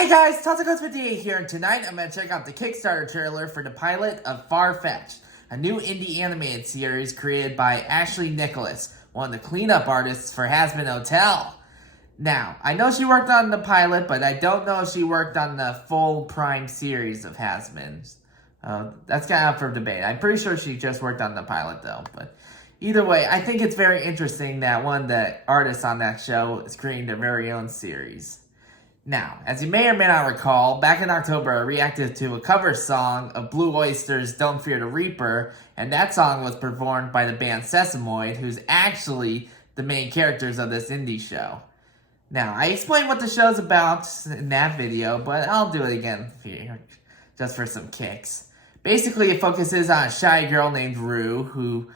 Hey guys, Toxic58 here, and tonight I'm going to check out the Kickstarter trailer for the pilot of Far-Fetched, a new indie animated series created by Nichols, one of the cleanup artists for Hazbin Hotel. Now, I know she worked on the pilot, but I don't know if she worked on the full Prime series of Hazbin's. That's kind of up for debate. I'm pretty sure she just worked on the pilot though, but either way, I think it's very interesting that one of the artists on that show is creating their very own series. Now, as you may or may not recall, back in October I reacted to a cover song of Blue Oyster's Don't Fear the Reaper, and that song was performed by the band Sesamoid, who's actually the main characters of this indie show. Now, I explained what the show's about in that video, but I'll do it again here, just for some kicks. Basically, it focuses on a shy girl named Rue, who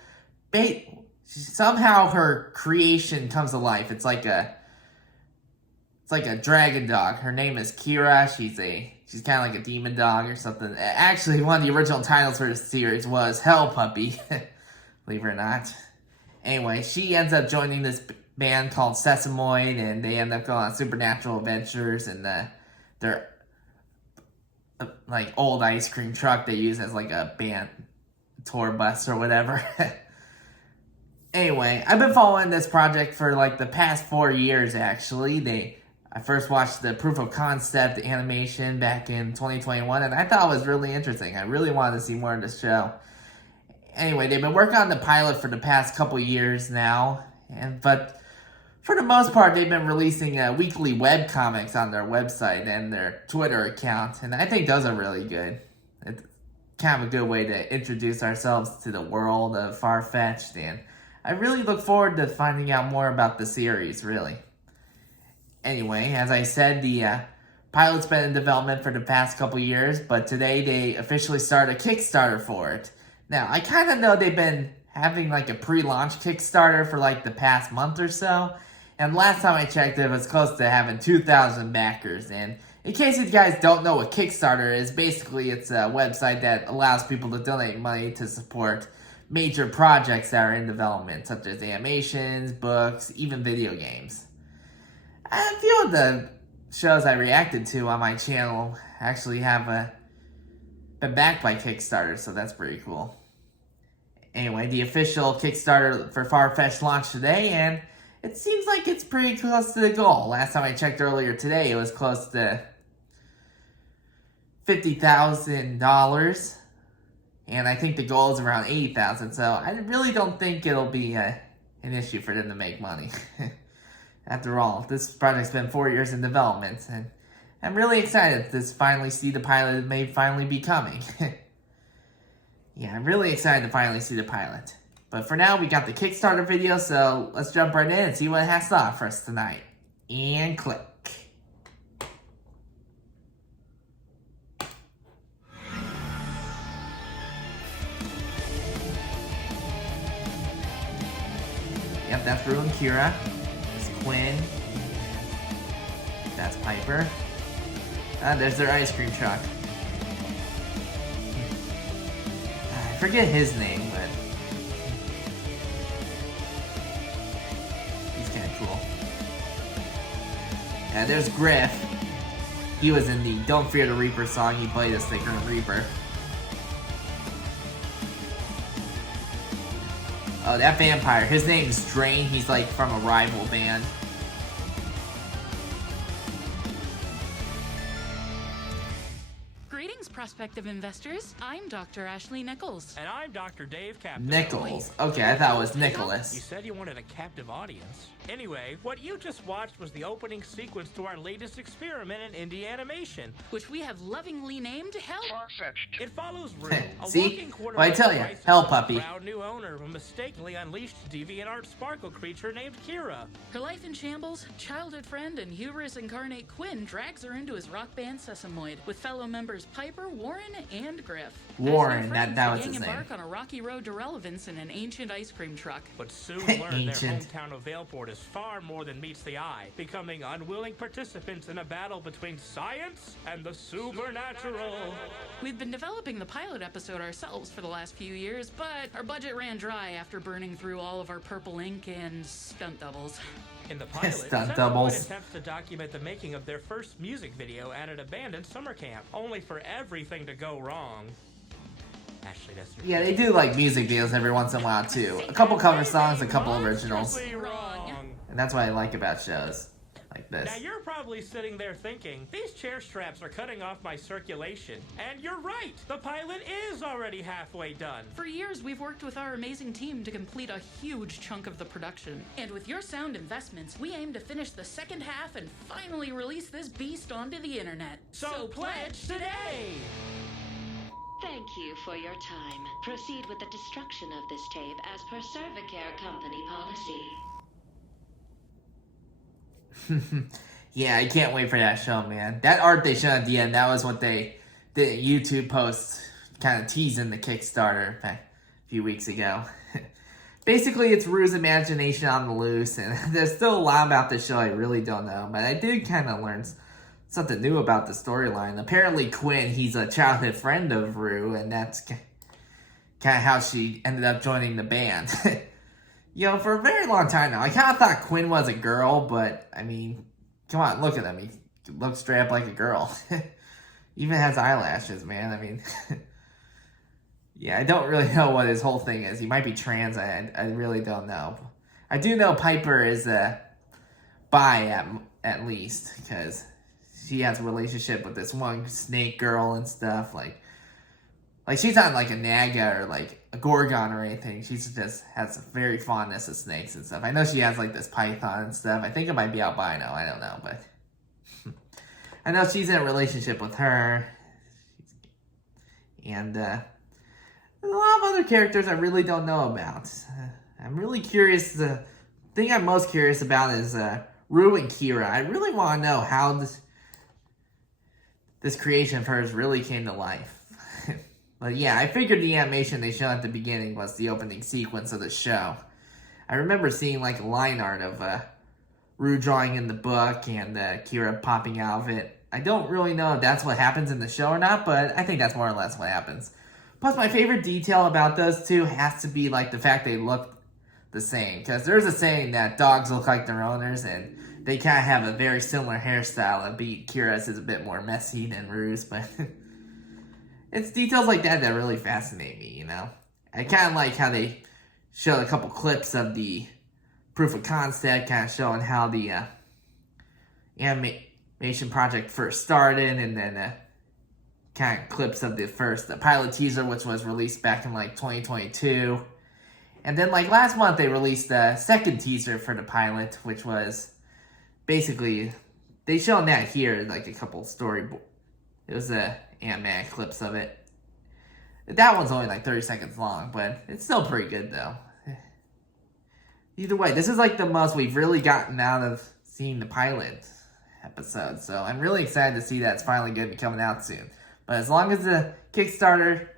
somehow her creation comes to life. It's like a dragon dog. Her name is Kira. She's kind of like a demon dog or something. Actually, one of the original titles for the series was Hell Puppy. Believe it or not. Anyway, she ends up joining this band called Sesamoid, and they end up going on supernatural adventures in their like old ice cream truck they use as like a band tour bus or whatever. Anyway, I've been following this project for like the past 4 years actually. I first watched the proof of concept animation back in 2021, and I thought it was really interesting. I really wanted to see more of the show. Anyway, they've been working on the pilot for the past couple years now, but for the most part, they've been releasing weekly webcomics on their website and their Twitter account, and I think those are really good. It's kind of a good way to introduce ourselves to the world of Far-Fetched, and I really look forward to finding out more about the series, really. Anyway, as I said, the pilot's been in development for the past couple years, but today they officially started a Kickstarter for it. Now, I kind of know they've been having like a pre-launch Kickstarter for like the past month or so, and last time I checked it was close to having 2,000 backers. And in case you guys don't know what Kickstarter is, basically it's a website that allows people to donate money to support major projects that are in development, such as animations, books, even video games. A few of the shows I reacted to on my channel actually have been backed by Kickstarter, so that's pretty cool. Anyway, the official Kickstarter for Far-Fetched launched today, and it seems like it's pretty close to the goal. Last time I checked earlier today, it was close to $50,000, and I think the goal is around $80,000, so I really don't think it'll be an issue for them to make money. After all, this project's been 4 years in development, and I'm really excited to finally see the pilot may finally be coming. Yeah, I'm really excited to finally see the pilot. But for now, we got the Kickstarter video, so let's jump right in and see what it has to offer us tonight. And click. Yep, that's Rue and Kira. Quinn. That's Piper. There's their ice cream truck. I forget his name, but he's kind of cool. There's Griff. He was in the Don't Fear the Reaper song. He played as the Grim Reaper. Oh, that vampire. His name's Drain. He's like from a rival band. Greetings, prospective investors. I'm Dr. Ashley Nichols. And I'm Dr. Dave Captain. Nichols. Okay, I thought it was Nicholas. You said you wanted a captive audience. Anyway, what you just watched was the opening sequence to our latest experiment in indie animation, which we have lovingly named Hell. Far-Fetched. It follows Rue, a See? walking quarter Well, I tell you, Hell Puppy. Proud new owner who mistakenly unleashed a deviant sparkle creature named Kira. Her life in shambles, childhood friend and hubris incarnate Quinn drags her into his rock band Sesamoid, with fellow members Piper, Warren, and Griff. Warren, that was his name. Embark on a rocky road to relevance in an ancient ice cream truck. But soon learn their hometown of Valeport is far more than meets the eye, becoming unwilling participants in a battle between science and the supernatural. We've been developing the pilot episode ourselves for the last few years, but our budget ran dry after burning through all of our purple ink and stunt doubles. In the pilot, Stunt Sesamoid doubles. attempts to document the making of their first music video at an abandoned summer camp, only for everything to go wrong. Actually, that's Yeah, they do like music videos every once in a while too. A couple cover songs, a couple originals. Monstrously wrong. And that's what I like about shows like this. Now you're probably sitting there thinking, these chair straps are cutting off my circulation. And you're right, the pilot is already halfway done. For years, we've worked with our amazing team to complete a huge chunk of the production. And with your sound investments, we aim to finish the second half and finally release this beast onto the internet. So pledge today! Thank you for your time. Proceed with the destruction of this tape as per Servicare Company policy. Yeah, I can't wait for that show, man. That art they showed at the end, that was what they did YouTube post, kind of teasing the Kickstarter a few weeks ago. Basically, it's Rue's imagination on the loose, and there's still a lot about this show I really don't know, but I did kind of learn something new about the storyline. Apparently, Quinn, he's a childhood friend of Rue, and that's kind of how she ended up joining the band. You know, for a very long time now, I kind of thought Quinn was a girl, but, I mean, come on, look at him. He looks straight up like a girl. Even has eyelashes, man. I mean, yeah, I don't really know what his whole thing is. He might be trans. I really don't know. I do know Piper is a bi at least, because she has a relationship with this one snake girl and stuff. Like she's not like a Naga or like a Gorgon or anything. She just has a very fondness of snakes and stuff. I know she has like this python and stuff. I think it might be albino. I don't know, but I know she's in a relationship with her. And there's a lot of other characters I really don't know about. I'm really curious. The thing I'm most curious about is Rue and Kira. I really want to know how this creation of hers really came to life. But yeah, I figured the animation they showed at the beginning was the opening sequence of the show. I remember seeing like a line art of Rue drawing in the book and Kira popping out of it. I don't really know if that's what happens in the show or not, but I think that's more or less what happens. Plus, my favorite detail about those two has to be like the fact they look the same. Because there's a saying that dogs look like their owners, and they kind of have a very similar hairstyle. Kira's is a bit more messy than Rue's, but it's details like that that really fascinate me, you know? I kind of like how they showed a couple clips of the proof of concept, kind of showing how the animation project first started, and then kind of clips of the pilot teaser, which was released back in like 2022. And then like last month, they released the second teaser for the pilot, which was basically, they shown that here, like a couple storyboard. It was animatic clips of it. That one's only like 30 seconds long, but it's still pretty good though. Either way, this is like the most we've really gotten out of seeing the pilot episode, so I'm really excited to see that it's finally going to be coming out soon. But as long as the Kickstarter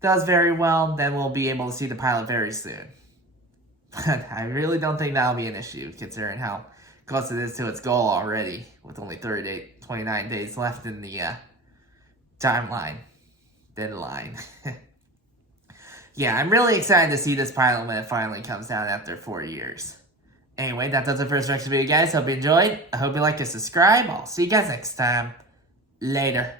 does very well, then we'll be able to see the pilot very soon. But I really don't think that'll be an issue, considering how close it is to its goal already, with only 29 days left in the deadline. Yeah, I'm really excited to see this pilot when it finally comes out after 4 years. Anyway, that does it for this next video, guys. Hope you enjoyed. I hope you like and subscribe. I'll see you guys next time. Later.